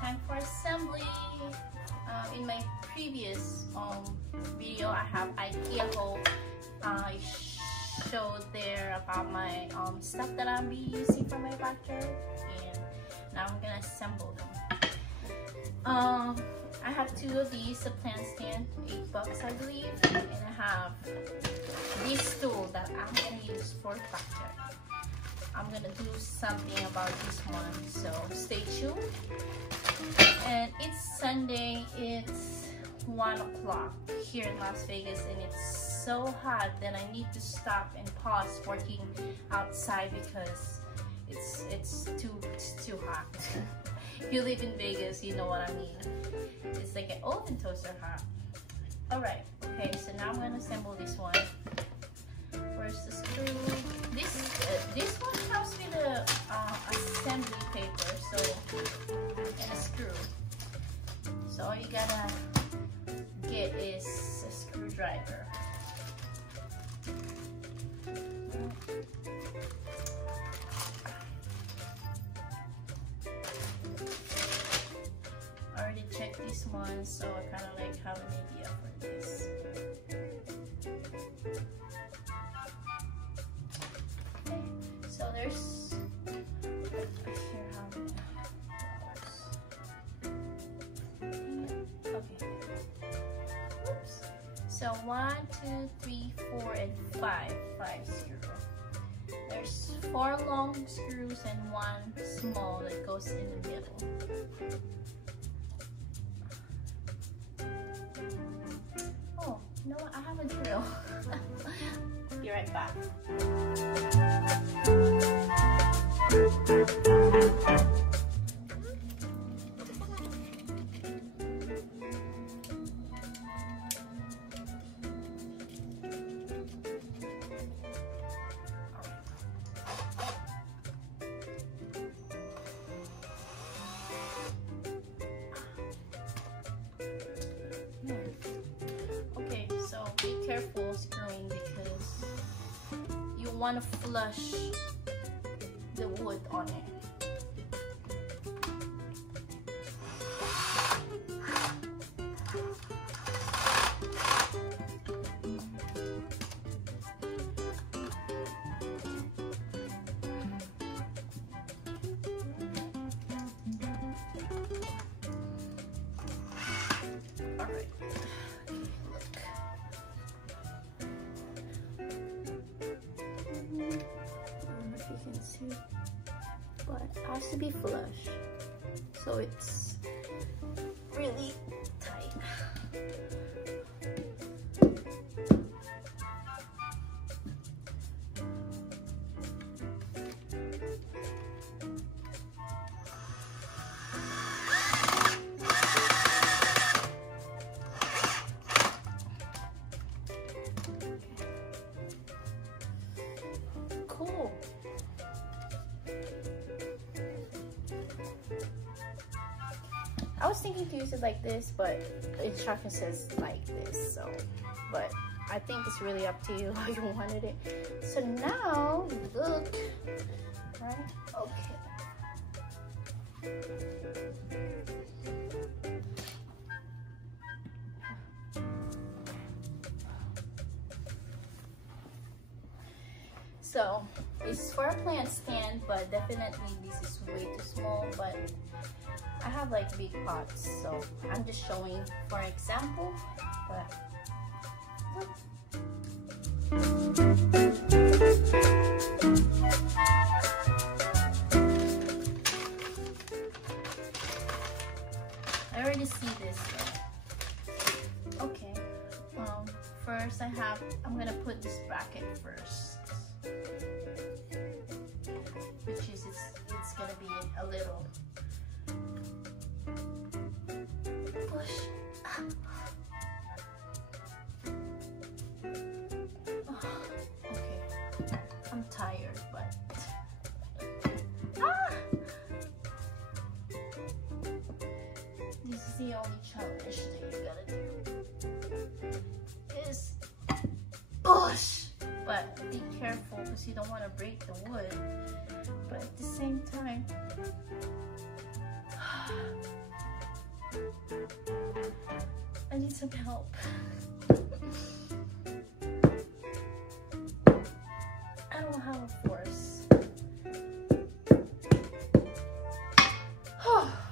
Time for assembly. In my previous video, I have IKEA haul. I showed there about my stuff that I'll be using for my backyard, and now I'm gonna assemble them. I have two of these, a plant stand, $8 I believe, and I have this stool that I'm gonna use for backyard. I'm gonna do something about this one, so stay tuned. And it's Sunday, it's 1 o'clock here in Las Vegas, and it's so hot that I need to stop and pause working outside because it's too hot. If you live in Vegas, you know what I mean. It's like an oven toaster hot. Alright, okay, so now I'm gonna assemble this one. First the screw. This one comes with a assembly paper, so and a screw. So all you gotta get is a screwdriver. I already checked this one, so I kind of like have an idea for this. Okay, so there's here how many okay. Oops. So 1, 2, 3, 4, and 5 screws. There's 4 long screws and 1 small that goes in the middle. Oh, you know what? I have a drill. Be right back. Okay, so be careful screwing because you want to flush the wood on it. Alright. You can see, but it has to be flush, so it's really tight. Cool. I was thinking to use it like this, but the instruction says like this, so, but I think it's really up to you how you wanted it. So now, look, right, okay. So it's for a plant stand, but definitely this is way too small, but I have like big pots, so I'm just showing for example, but look. I already see this though. Okay, first I'm gonna put this bracket first, which is it's gonna be a little push. Okay, I'm tired, but this is the only challenge that you gotta do is push, but be careful because you don't want to break the wood, but at the same time, I need some help. I don't have a force.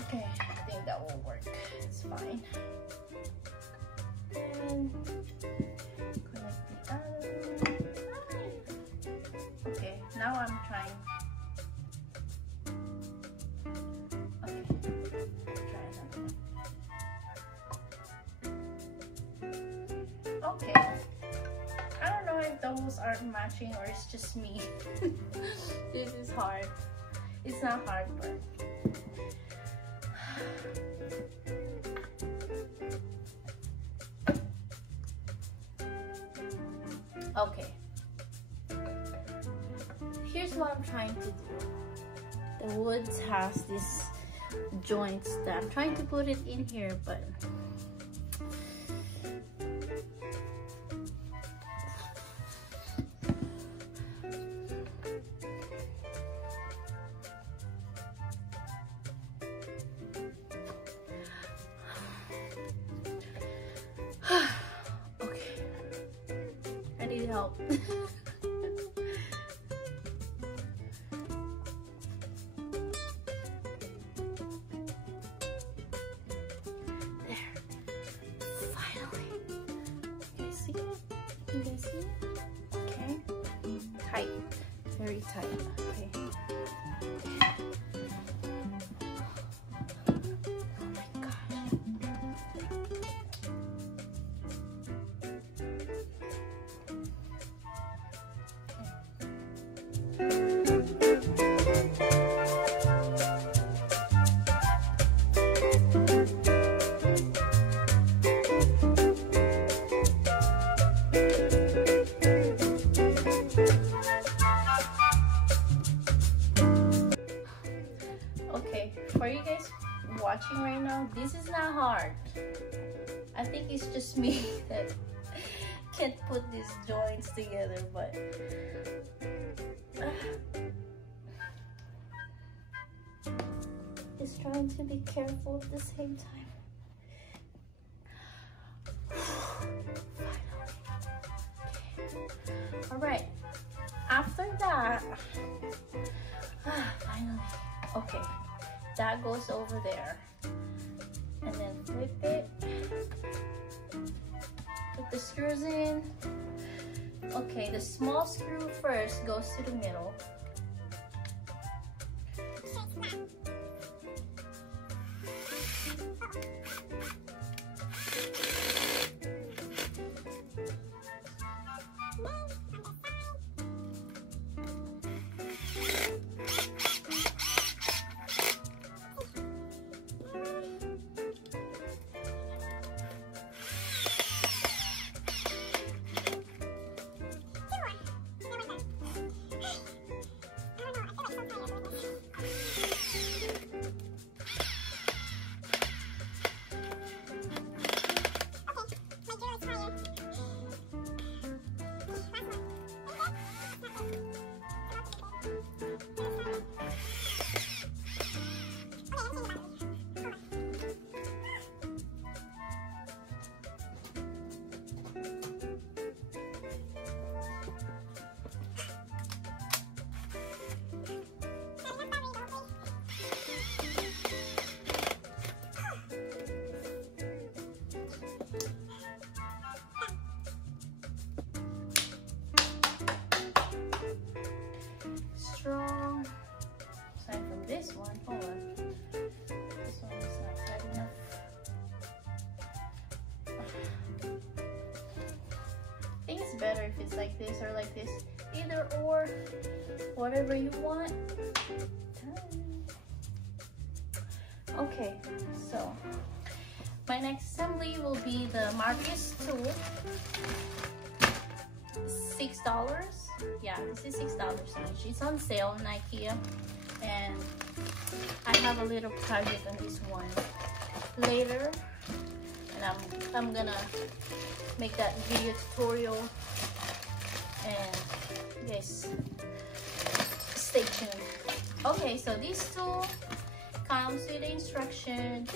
Okay, I think that will work. It's fine. And connect the other. Okay, now I'm trying. Okay, try another one. Okay. I don't know if those aren't matching or it's just me. This is hard. It's not hard, but okay. Here's what I'm trying to do. The wood has these joints that I'm trying to put it in here, but okay, I need help. Very tight. Okay. Oh my gosh. For you guys watching right now, this is not hard. I think it's just me that can't put these joints together, but just trying to be careful at the same time. Okay. All right, after that, finally, okay. That goes over there, and then flip it, put the screws in. Okay, the small screw first goes to the middle. Strong. Aside from this one, hold on. This one is not tight enough. I think it's better if it's like this or like this. Either or, whatever you want. Okay, so my next assembly will be the Marius tool. $6. Yeah, this is $6 each. It's on sale in IKEA, and I have a little project on this one later, and I'm gonna make that video tutorial and Yes, stay tuned. Okay, so this tool comes with the instruction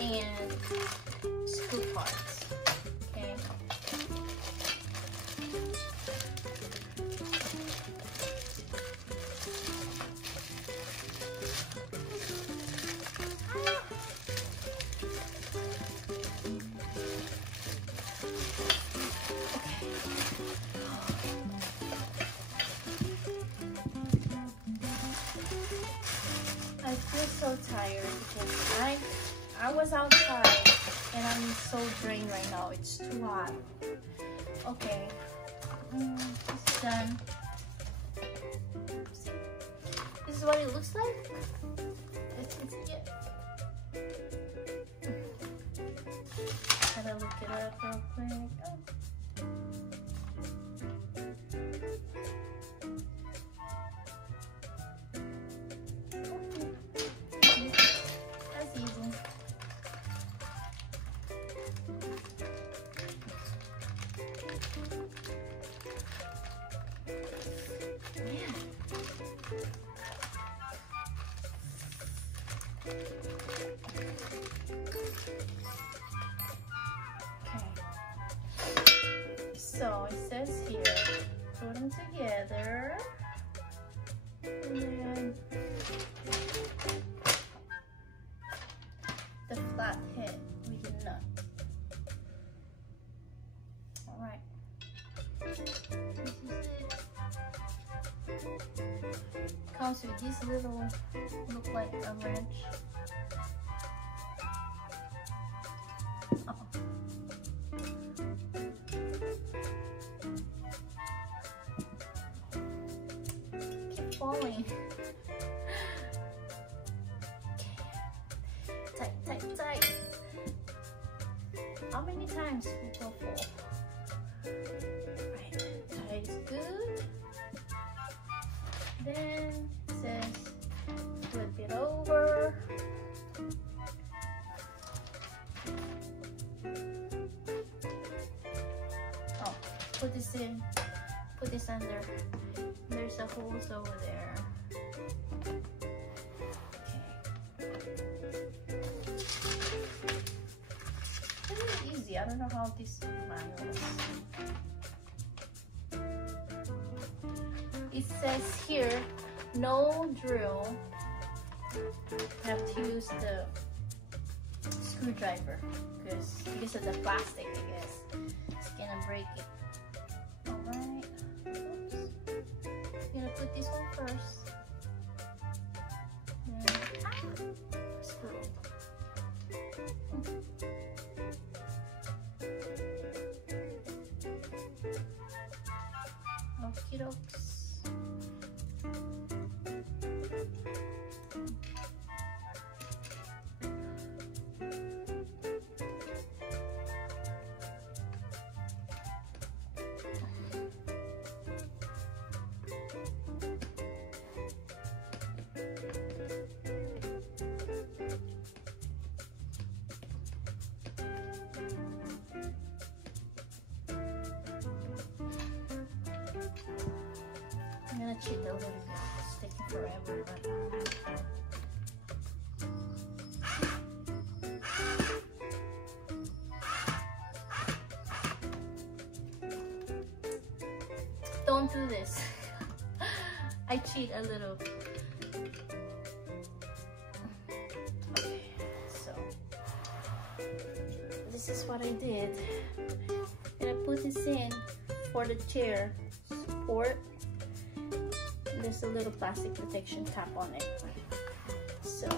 and screw parts. Okay. I feel so tired because I was outside and I'm so drained right now. It's too hot. Okay, it's done. See? This is what it looks like. Gotta look it up real quick. Oh. So it says here, put them together, and then the flat head with a nut. All right, this is it. Comes with this little, look like a wrench. Falling. Okay. Tight. How many times it will fall? Right. Tight is good. Then it says flip it over. Oh, put this in. Put this under. There's a holes over there. Okay. Very easy. I don't know how this manual is. It says here, no drill. You have to use the screwdriver because of the plastic, I guess. It's gonna break it. Alright. I'm gonna put this one first. Then screw. Okie dokes. I'm gonna cheat a little bit. It's taking forever, but don't do this. I cheat a little. Okay, so this is what I did. I'm gonna put this in for the chair support. There's a little plastic protection top on it. So,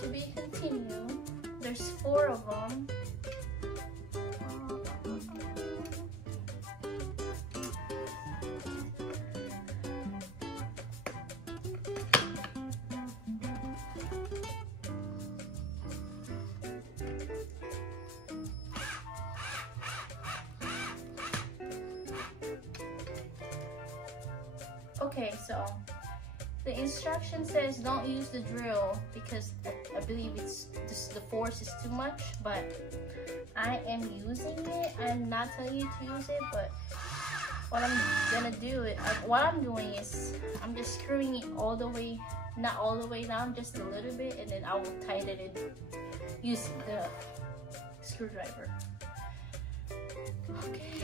to be continued, there's 4 of them. Okay, so the instruction says don't use the drill because I believe the force is too much, but I am using it. I'm not telling you to use it, but what I'm gonna do, what I'm doing is I'm just screwing it all the way, not all the way down, just a little bit, and then I will tighten it using the screwdriver. Okay.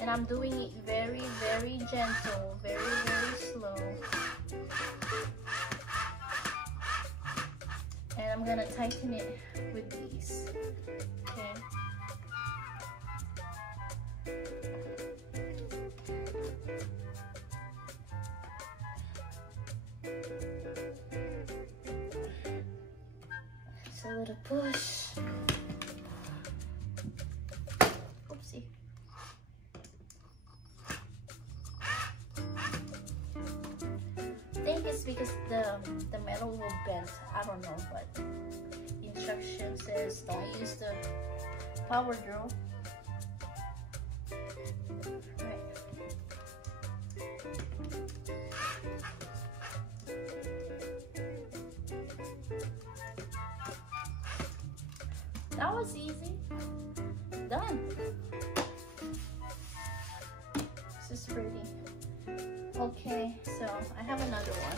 And I'm doing it very, very gentle, very, very slow. And I'm gonna tighten it with these. Okay. Just a little push. Oopsie. I think it's because the metal will bend. I don't know, but the instruction says don't use the power drill. Right. That was easy. Done. This is pretty. Okay, so I have another one.